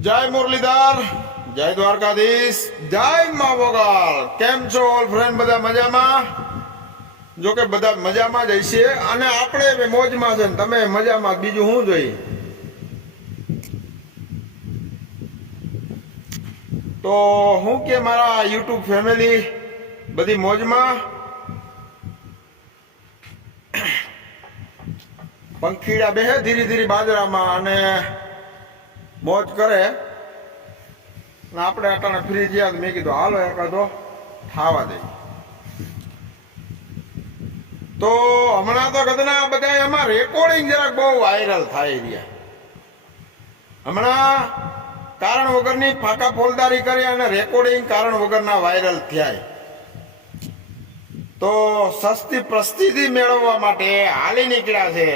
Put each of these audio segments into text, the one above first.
જય મુરલીધર, જય દ્વારકાધીશ, જય મા વગાલ કેમ છો ઓલ ફ્રેન્ડ બધા મજામાં? જો કે બધા મજામાં જ હશે. અને આપણે મોજમાં છે ને તમે મજામાં બીજું શું જોઈએ? તો હું કે મારા યુટ્યુબ ફેમિલી, બધી મોજમાં? પંખીડા બેહે ધીરે ધીરે બાજરામાં અને મોજ કરે. ને આપણે અટાણે ફ્રી થયા મેં કીધું, હાલો એકાદો થાવા દે. તો હમણાં તો કદના બધા એમાં રેકોર્ડિંગ જરાક બહુ વાયરલ થાય રહ્યા. હમણાં કારણ વગરની ફાકા ફોલદારી કરી અને રેકોર્ડિંગ કારણ વગરના વાયરલ થયા તો સસ્તી પ્રસ્તિથી મેળવવા માટે હાલી નીકળ્યા છે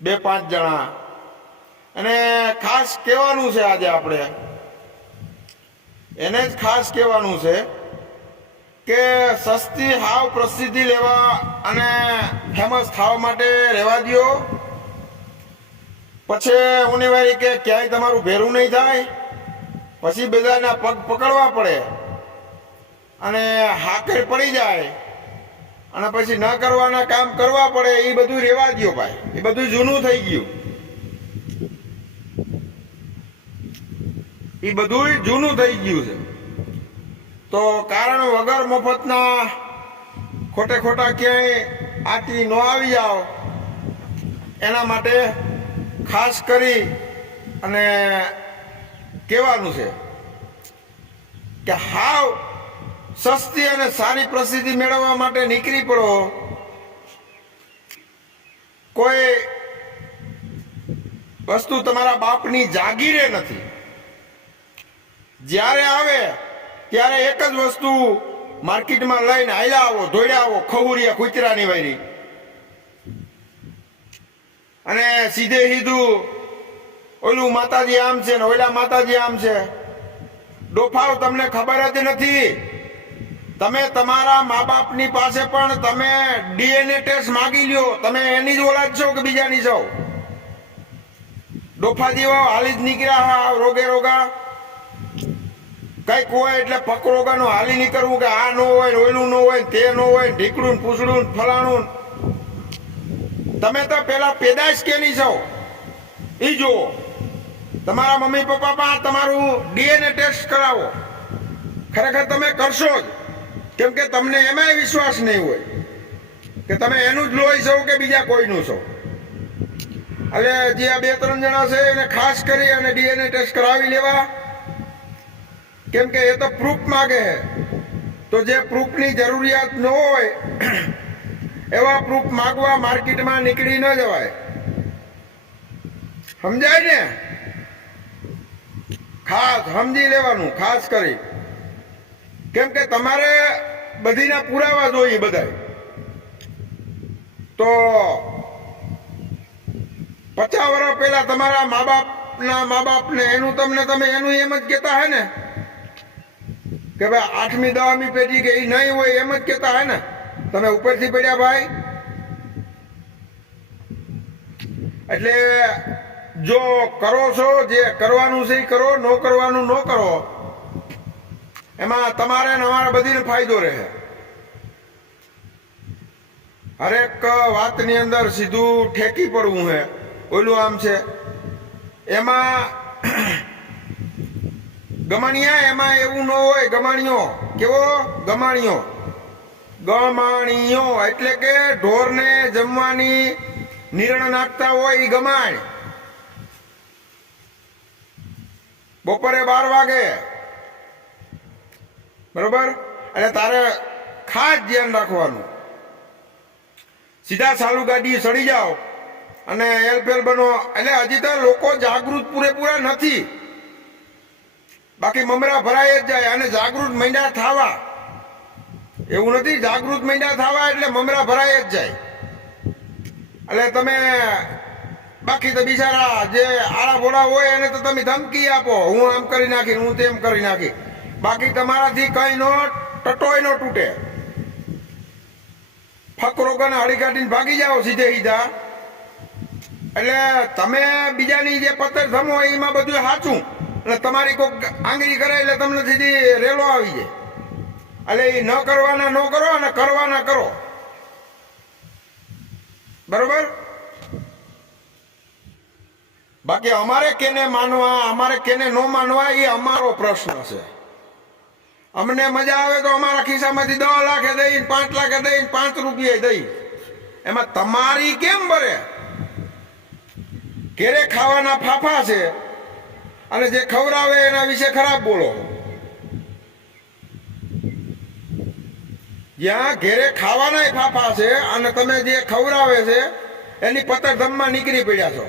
બે પાંચ જણા. અને ખાસ કહેવાનું છે આજે આપણે. એને જ ખાસ કહેવાનું છે કે સસ્તી હાવ પ્રસિદ્ધિ લેવા અને ફેમસ થવા માટે રહેવા દ્યો. પછી ઉનેવારી કે ક્યાંય તમારું ભેરું નહીં થાય. પછી બધાના પગ પકડવા પડે. અને હાકર પડી જાય. અને પછી ન કરવાના કામ કરવા પડે એ બધું રેવા દ્યો ભાઈ. એ બધું જૂનું થઈ ગયું. એ બધું જૂનું થઈ ગયું છે. તો કારણ વગર મફતના ખોટે ખોટા ક્યાંય આટી ન આવી જાઓ એના માટે ખાસ કરી અને કહેવાનું છે કે હાવ સસ્તી અને સારી પ્રસિદ્ધિ મેળવવા માટે નીકળી પડો. કોઈ વસ્તુ તમારા બાપની જાગીરે નથી. જ્યારે આવે, ત્યારે એક જ વસ્તુ માર્કેટમાં લઈને આયલા આવો ધોડ્યા આવો, ખહુરિયા કુતરાની વાયરી. અને સીધે સીધું ઓલું માતાજી આમ છે ને ઓલા માતાજી આમ છે. ડોફાઓ તમને ખબર જ નથી. તમે તમારા મા બાપની પાસે પણ તમે ડીએનએ ટેસ્ટ માગી લ્યો. તમે એની જ ઓલાદ છો કે બીજાની છો? ડોફા જેવો હાલી જ નીકળ્યા હા રોગે રોગા. કંઈક હોય એટલે પકરોગાનું હાલી નીકળવું કે આ નો હોય ઓયલું નો હોય તે નો હોય ઢીકડું પૂછડું ફલાણું તમે તો પેલા પેદાશ કેની છો. એ જુઓ. તમારા મમ્મી પપ્પા પણ તમારું ડીએનએ ટેસ્ટ કરાવો. ખરેખર તમે કરશો જ. કેમ કે તમને એમાંય વિશ્વાસ નહીં હોય. કે તમે એનું જ લોહી છો કે બીજા કોઈનું છો. એટલે જે આ બે ત્રણ જણા છે એને ખાસ કરી અને ડીએનએ ટેસ્ટ કરાવી લેવા. કેમ કે એ તો પ્રૂફ માગે તો જે પ્રૂફની જરૂરિયાત ન હોય, એવા પ્રૂફ માગવા માર્કેટમાં નીકળી ન જવાય. સમજાય ને? ખાસ સમજી લેવાનું, ખાસ કરી. કેમ કે તમારે બધીના પુરાવા જોઈએ બધા તો પચાસ વર્ષ પહેલા તમારા મા બાપના મા બાપને એનું તમને તમે એનું એમ જ કહેતા હે ને? કે ભાઈ, આઠમી દવામી પેઢી કે એ નહીં હોય એમ જ કહેતા હે ને. તમે ઉપરથી પડ્યા ભાઈ. એટલે જો કરો છો, જે કરવાનું છે એ કરો, ન કરવાનું, ન કરો. એમાં તમારે ને અમારે બધીને ફાયદો રહે. હરેક વાતની અંદર સીધું ઠેકી પડવું હે. ઓલું આમ છે. એમાં ગમાણિયા, એમાં એવું ન હોય ગમાણિયો કેવો? ગમાણિયો ગમાણિયો એટલે કે ઢોરને જમવાની નિર્ણ નાખતા હોય એ ગમાણ. બપોરે બાર વાગે. બરોબર? અને તારે ખાસ ધ્યાન રાખવાનું. સીધા સાલુ ગાડી સડી જાઓ અને એલફેલ બનો. એટલે હજી તો લોકો જાગૃત પૂરેપૂરા નથી. બાકી મમરા ભરાય જ જાય અને જાગૃત મહિના થવા. એવું નથી, જાગૃત મહિના થવા એટલે મમરા ભરાય જ જાય. એટલે તમે, બાકી તો બિચારા જે આળા ભોળા હોય એને તો તમે ધમકી આપો. હું આમ કરી નાખી હું તેમ કરી નાખી બાકી તમારાથી કઈ નો ટટોય નો તૂટે. ફકરોગાને હળી કાઢીને ભાગી જાઓ સીધે સીધા. એટલે તમે બીજાની જે પથ્થર થમો, એમાં બધું સાચું. એટલે તમારી કોઈક આંગળી કરાય એટલે તમને સીધી રેલો આવી જાય. એટલે એ ન કરવાના ન કરો અને કરવાના કરો. બરોબર? બાકી અમારે કેને માનવા, અમારે કેને ન માનવા એ અમારો પ્રશ્ન છે. અમને મજા આવે તો અમારા ખિસ્સામાંથી દસ લાખે દઈ, પાંચ લાખે દઈ, પાંચ રૂપિયા દઈ. એમાં તમારી કેમ ભરે ઘેરે ખાવાના ફાફા છે. અને જે ખવડાવે એના વિશે ખરાબ બોલો. જ્યાં ઘેરે ખાવાના ફાફા છે અને તમે જે ખવડાવે છે, એની પતરધમમાં નીકળી પડ્યા છો.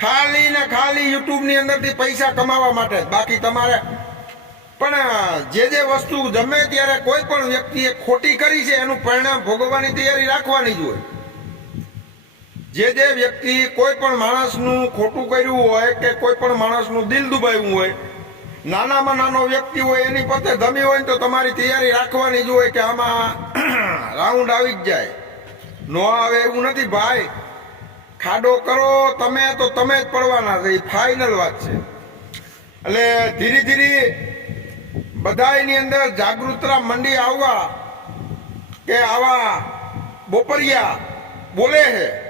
ખાલી ને ખાલી યુટ્યુબની અંદરથી પૈસા કમાવા માટે બાકી તમારે પણ જે જે વસ્તુ જમે ત્યારે કોઈ પણ વ્યક્તિએ ખોટી કરી છે, એનું પરિણામ ભોગવવાની તૈયારી રાખવાની જ હોય. જે જે વ્યક્તિ કોઈ પણ માણસનું ખોટું કર્યું હોય કે કોઈ પણ માણસનું દિલ દુભાવ્યું હોય, નાનામાં નાનો વ્યક્તિ હોય એની પતે ધમી હોય તો તમારી તૈયારી રાખવાની જ હોય કે આમાં રાઉન્ડ આવી જ જાય. નો આવે એવું નથી ભાઈ. ખાડો કરો તમે તો તમે જ પડવાના છે, એ ફાઇનલ વાત છે. એટલે ધીરે ધીરે બધા એની અંદર જાગૃતતા મંડી આવવા કે આવા બોપરિયા બોલે છે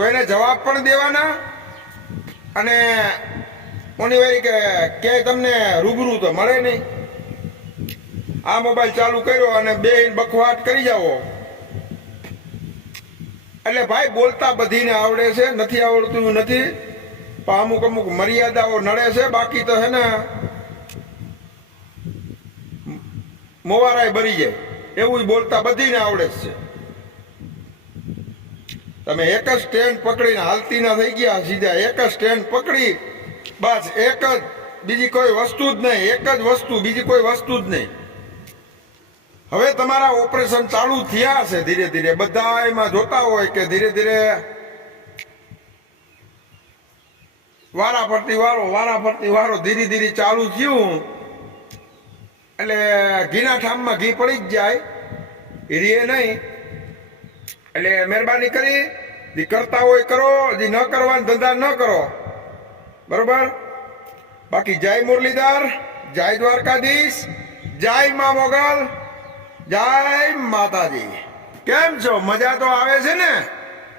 તો એને જવાબ પણ દેવાના અને કોની વારી કે ક્યાંય તમને રૂબરૂ તો મળે નહીં. આ મોબાઈલ ચાલુ કર્યો અને બે બખવાટ કરી જાઓ. એટલે ભાઈ બોલતા બધીને આવડે છે, નથી આવડતું નથી, પણ અમુક અમુક મર્યાદાઓ નડે છે, બાકી તો હે ને મોવારાય ભરી જાય. એવું બોલતા બધીને આવડે છે. તમે એક જ સ્ટેન્ડ પકડીને હાલતી ના થઈ ગયા સીધા. એક જ સ્ટેન્ડ પકડી, બસ એક જ. બીજી કોઈ વસ્તુ જ નહીં. એક જ વસ્તુ, બીજી કોઈ વસ્તુ જ નહીં. હવે તમારા ઓપરેશન ચાલુ થયા છે ધીરે ધીરે. બધા એમાં જોતા હોય કે ધીરે ધીરે વારા ફરતી વારો વારા ફરતી વારો ધીરે ધીરે ચાલુ થયું. એટલે ઘીના ઠામમાં ઘી પડી જ જાય. એ રીએ નહીં. એટલે મહેરબાની કરી, જે કરતા હોય કરો, જે ન કરવાના ધંધા ન કરો. બરોબર? બાકી જય મુરલીધર, જય દ્વારકાધીશ, જય મા મોગલ, જય માતાજી. કેમ છો? મજા તો આવે છે ને?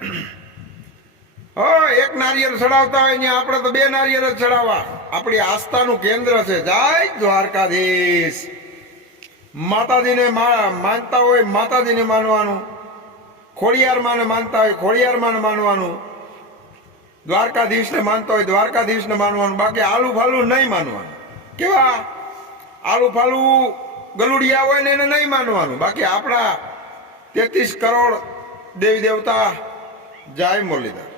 હો, એક નારિયેળ ચડાવતા હોય ને આપણે તો બે નારિયેળ જ ચડાવવા. આપણી આસ્થાનું કેન્દ્ર છે. જય દ્વારકાધીશ. માતાજીને માનતા હોય, માતાજીને માનવાનું. ખોડિયાર માને માનતા હોય ખોડિયારમાં માનવાનું. દ્વારકાધીશને માનતા હોય, દ્વારકાધીશને માનવાનું. બાકી આલુ ફાલુ નહીં માનવાનું. કેવા? આલુ ફાલુ ગલુડિયા હોય ને એને નહીં માનવાનું. બાકી આપણા તેત્રીસ કરોડ દેવી દેવતા જય મુરલીધર